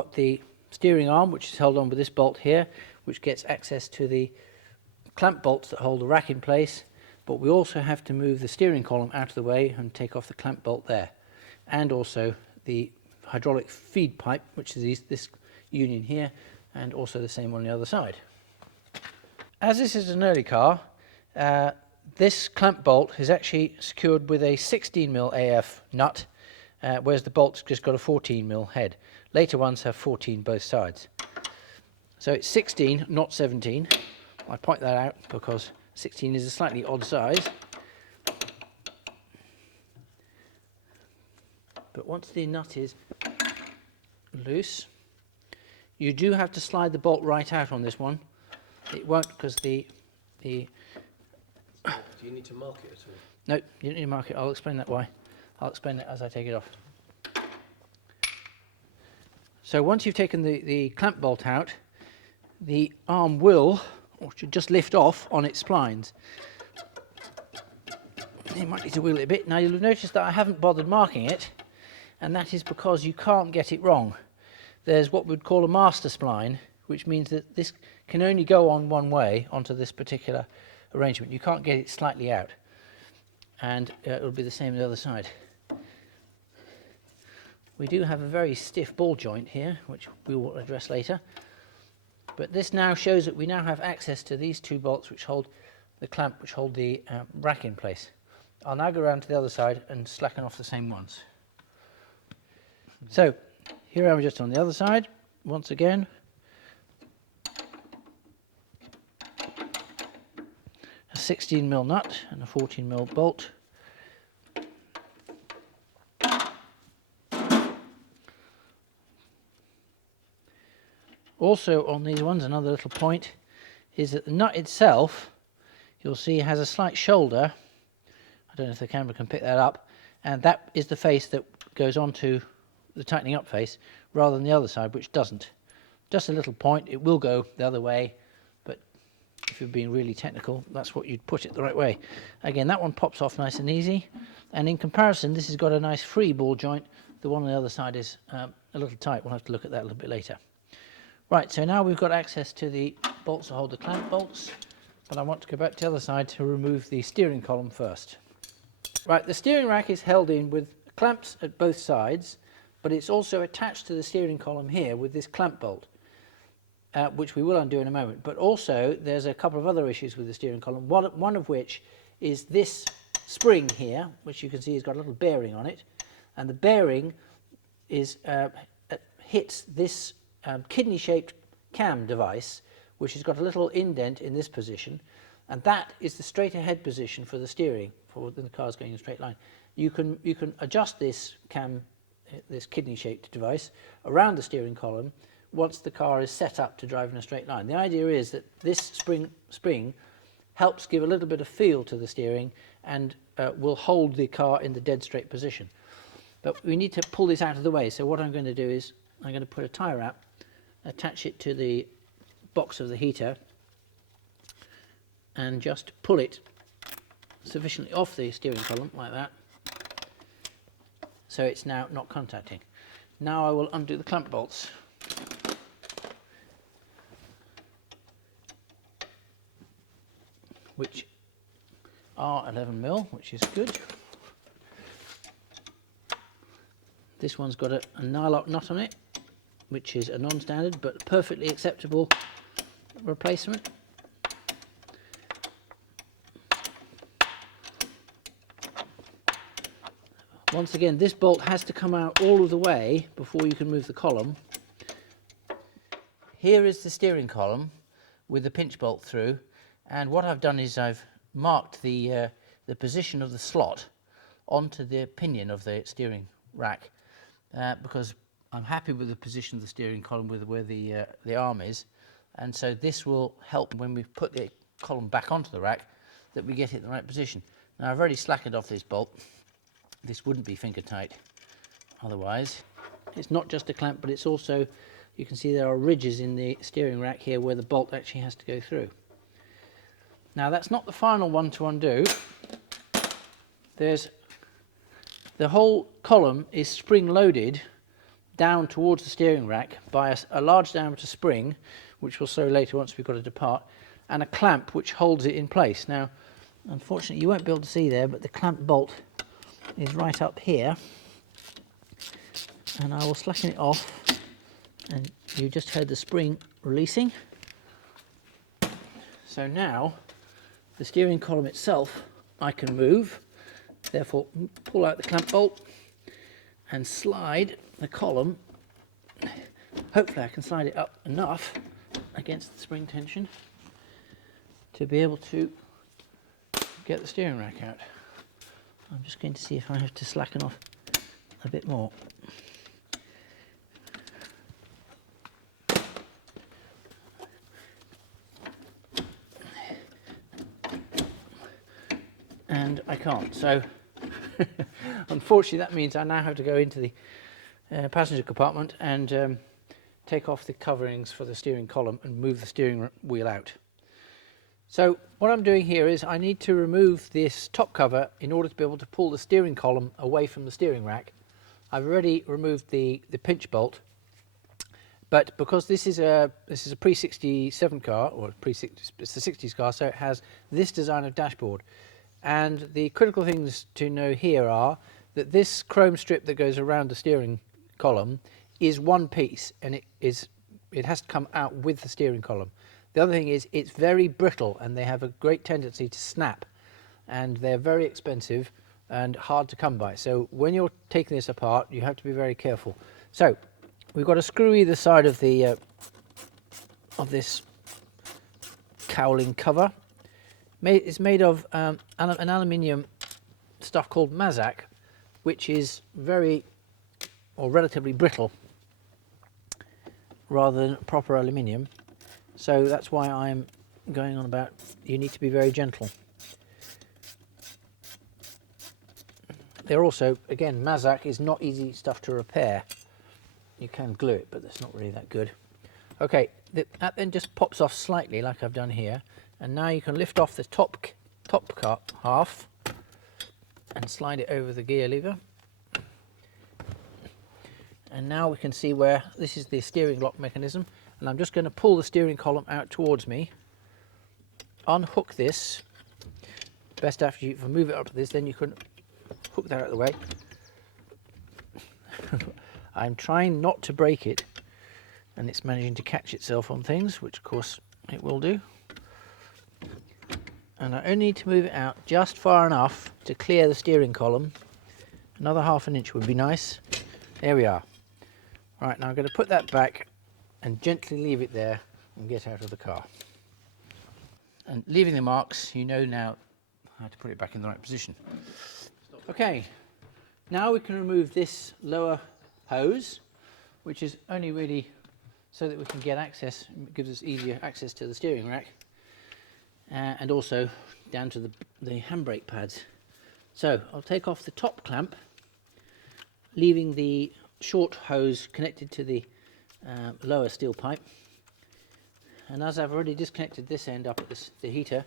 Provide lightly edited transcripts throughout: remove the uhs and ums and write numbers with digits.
got the steering arm, which is held on with this bolt here, which gets access to the clamp bolts that hold the rack in place, but we also have to move the steering column out of the way and take off the clamp bolt there, and also the hydraulic feed pipe, which is this union here, and also the same on the other side. As this is an early car, this clamp bolt is actually secured with a 16mm AF nut, whereas the bolt's just got a 14mm head. Later ones have 14 both sides. So it's 16, not 17. I point that out because 16 is a slightly odd size. But once the nut is loose, you do have to slide the bolt right out on this one. It won't, because the Do you need to mark it at all? No, you don't need to mark it. I'll explain that why. I'll explain it as I take it off. So once you've taken the clamp bolt out, the arm will, or should just lift off on its splines. You might need to wheel it a bit. Now you'll notice that I haven't bothered marking it, and that is because you can't get it wrong. There's what we'd call a master spline, which means that this can only go on one way onto this particular arrangement. You can't get it slightly out, and it'll be the same on the other side. We do have a very stiff ball joint here, which we will address later, but this now shows that we now have access to these two bolts which hold the clamp, which hold the rack in place. I'll now go around to the other side and slacken off the same ones. So here I'm just on the other side once again. A 16mm nut and a 14mm bolt. Also on these ones, another little point is that the nut itself, you'll see, has a slight shoulder. I don't know if the camera can pick that up, and that is the face that goes onto the tightening up face, rather than the other side, which doesn't. Just a little point. It will go the other way, but if you're being really technical, that's what you'd put it the right way. Again, that one pops off nice and easy, and in comparison, this has got a nice free ball joint. The one on the other side is a little tight. We'll have to look at that a little bit later. Right, so now we've got access to the bolts that hold the clamp bolts, but I want to go back to the other side to remove the steering column first. Right, the steering rack is held in with clamps at both sides, but it's also attached to the steering column here with this clamp bolt, which we will undo in a moment. But also there's a couple of other issues with the steering column, one of which is this spring here, which you can see has got a little bearing on it, and the bearing is hits this kidney-shaped cam device, which has got a little indent in this position, and that is the straight ahead position for the steering, for when the car's going in a straight line. You can adjust this cam, this kidney-shaped device, around the steering column once the car is set up to drive in a straight line. The idea is that this spring helps give a little bit of feel to the steering and will hold the car in the dead straight position. But we need to pull this out of the way, so what I'm going to do is I'm going to put a tie wrap, attach it to the box of the heater, and just pull it sufficiently off the steering column like that, so it's now not contacting. Now I will undo the clamp bolts. Which are 11mm, which is good. This one's got a nylock nut on it, which is a non-standard but perfectly acceptable replacement. Once again, this bolt has to come out all of the way before you can move the column. Here is the steering column with the pinch bolt through, and what I've done is I've marked the position of the slot onto the pinion of the steering rack, because I'm happy with the position of the steering column with where the arm is, and so this will help when we put the column back onto the rack that we get it in the right position. Now I've already slackened off this bolt. This wouldn't be finger tight otherwise. It's not just a clamp, but it's also, you can see there are ridges in the steering rack here where the bolt actually has to go through. Now that's not the final one to undo. The whole column is spring loaded down towards the steering rack by a large diameter spring, which we'll show later once we've got it apart, and a clamp which holds it in place. Now, unfortunately, you won't be able to see there, but the clamp bolt is right up here, and I will slacken it off, and you just heard the spring releasing. So now the steering column itself I can move, therefore pull out the clamp bolt and slide the column. Hopefully I can slide it up enough against the spring tension to be able to get the steering rack out. I'm just going to see if I have to slacken off a bit more. And I can't, so unfortunately that means I now have to go into the passenger compartment and take off the coverings for the steering column and move the steering wheel out. So what I'm doing here is I need to remove this top cover in order to be able to pull the steering column away from the steering rack. I've already removed the pinch bolt, but because this is a pre-67 car, or it's a 60s car, so it has this design of dashboard. And the critical things to know here are that this chrome strip that goes around the steering column is one piece, and it has to come out with the steering column. The other thing is it's very brittle, and they have a great tendency to snap, and they're very expensive and hard to come by. So when you're taking this apart, you have to be very careful. So we've got to screw either side of the this cowling cover. It's made of an aluminium stuff called Mazak, which is relatively brittle rather than proper aluminium. So that's why I'm going on about you need to be very gentle. They're also, again, Mazak is not easy stuff to repair. You can glue it, but that's not really that good. Okay, that then just pops off slightly like I've done here. And now you can lift off the top half and slide it over the gear lever. And now we can see where this is the steering lock mechanism. And I'm just going to pull the steering column out towards me, unhook this. Best after you move it up to this, then you can hook that out of the way. I'm trying not to break it, and it's managing to catch itself on things, which of course it will do. And I only need to move it out just far enough to clear the steering column. Another ½ an inch would be nice. There we are. Right, now I'm going to put that back and gently leave it there and get out of the car. And leaving the marks, you know now how to put it back in the right position. Okay, now we can remove this lower hose, which is only really so that we can get access. It gives us easier access to the steering rack. And also down to the handbrake pads. So I'll take off the top clamp, leaving the short hose connected to the lower steel pipe. And as I've already disconnected this end up at the heater,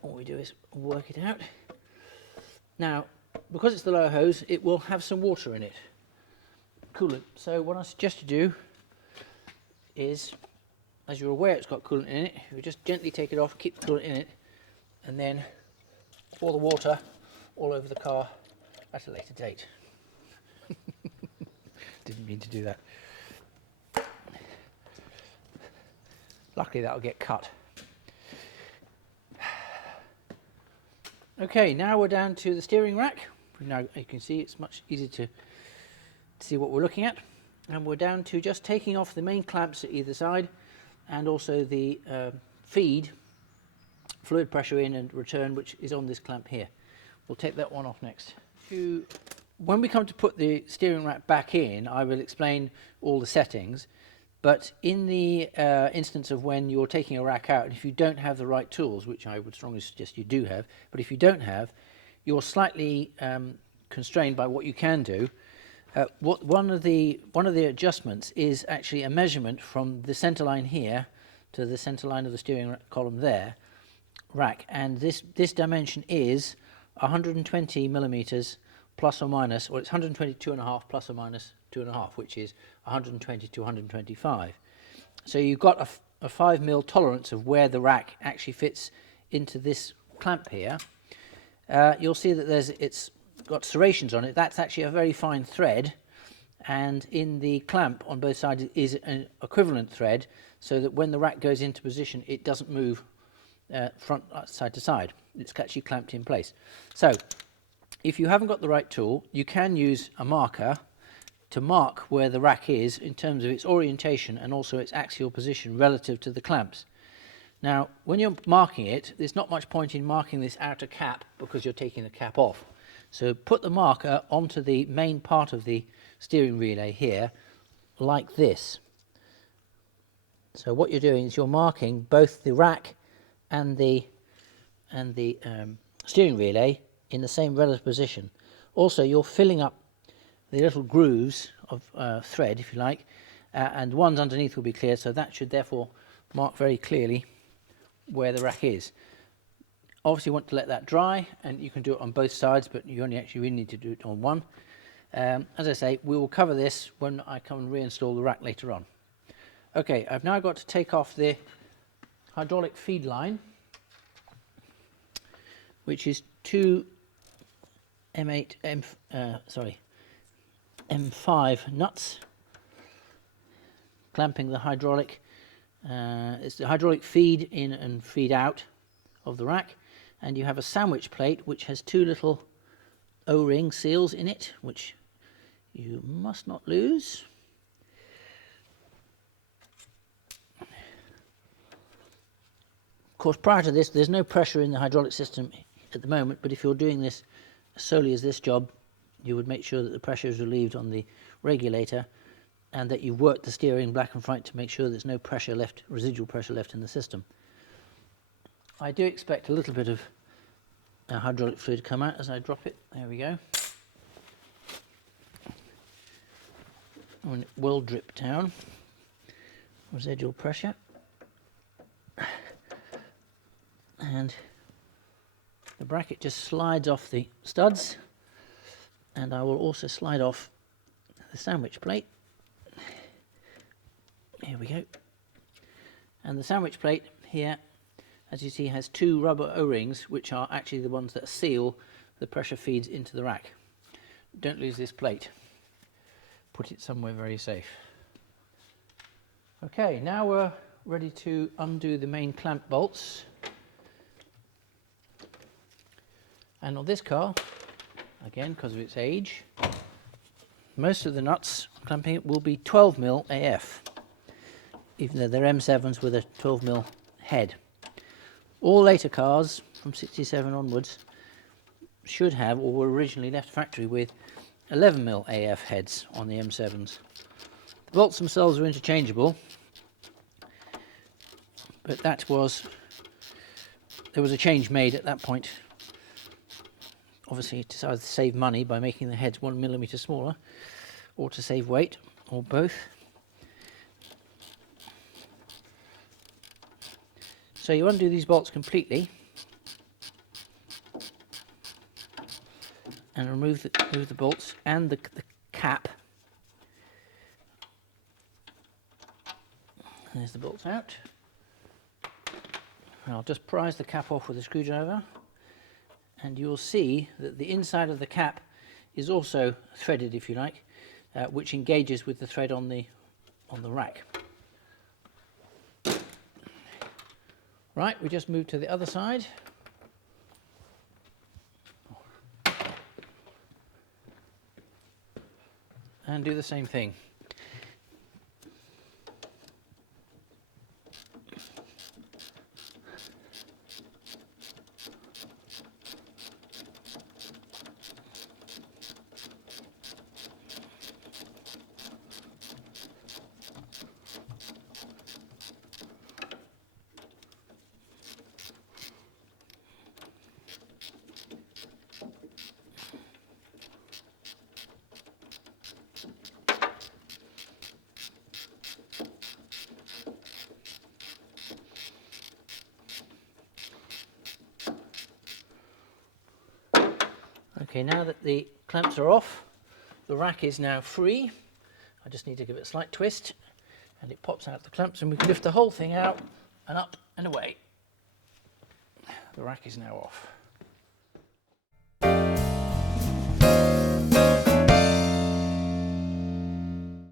all we do is work it out. Now, because it's the lower hose, it will have some water in it, coolant. So what I suggest you do is, as you're aware it's got coolant in it, you just gently take it off, keep the coolant in it, and then pour the water all over the car at a later date. Didn't mean to do that. Luckily that'll get cut. Okay, now we're down to the steering rack. Now you can see it's much easier to see what we're looking at. And we're down to just taking off the main clamps at either side, and also the feed, fluid pressure in and return, which is on this clamp here. We'll take that one off next. When we come to put the steering rack back in, I will explain all the settings, but in the instance of when you're taking a rack out, if you don't have the right tools, which I would strongly suggest you do have, but if you don't have, you're slightly constrained by what you can do. One of the adjustments is actually a measurement from the center line here to the center line of the steering column there, rack, and this dimension is 120 millimeters plus or minus, well, it's 122.5 plus or minus 2.5, which is 120 to 125. So you've got a 5 mil tolerance of where the rack actually fits into this clamp here. You'll see that it's got serrations on it. That's actually a very fine thread, and in the clamp on both sides is an equivalent thread, so that when the rack goes into position, it doesn't move front side to side. It's actually clamped in place. So if you haven't got the right tool, you can use a marker to mark where the rack is in terms of its orientation and also its axial position relative to the clamps. Now, when you're marking it, there's not much point in marking this outer cap because you're taking the cap off. So put the marker onto the main part of the steering relay here, like this. So what you're doing is you're marking both the rack and the steering relay in the same relative position. Also, you're filling up the little grooves of thread, if you like, and the ones underneath will be clear, so that should therefore mark very clearly where the rack is. Obviously you want to let that dry, and you can do it on both sides, but you only actually really need to do it on one. As I say, we will cover this when I come and reinstall the rack later on. Okay, I've now got to take off the hydraulic feed line, which is two M5 nuts, clamping the hydraulic. It's the hydraulic feed in and feed out of the rack, and you have a sandwich plate which has two little O-ring seals in it, which you must not lose. Of course, prior to this, there's no pressure in the hydraulic system at the moment, but if you're doing this solely as this job, you would make sure that the pressure is relieved on the regulator and that you've worked the steering black and white to make sure there's no pressure left, residual pressure left in the system. I do expect a little bit of hydraulic fluid to come out as I drop it. There we go. And it will drip down. Residual pressure. And the bracket just slides off the studs, and I will also slide off the sandwich plate. Here we go. And the sandwich plate here, as you see, has two rubber O-rings, which are actually the ones that seal the pressure feeds into the rack. Don't lose this plate. Put it somewhere very safe. Okay, now we're ready to undo the main clamp bolts. And on this car, again because of its age, most of the nuts clamping it will be 12mm AF, even though they're M7s with a 12mm head. All later cars from 67 onwards should have, or were originally left factory with, 11mm AF heads on the M7s. The bolts themselves are interchangeable, but there was a change made at that point. Obviously, to either save money by making the heads 1mm smaller, or to save weight, or both. So you undo these bolts completely and remove the bolts and the cap. There's the bolts out. And I'll just prise the cap off with a screwdriver, and you'll see that the inside of the cap is also threaded, if you like, which engages with the thread on the rack. Right, we just move to the other side. And do the same thing. Okay, now that the clamps are off, the rack is now free. I just need to give it a slight twist and it pops out the clamps and we can lift the whole thing out and up and away. The rack is now off.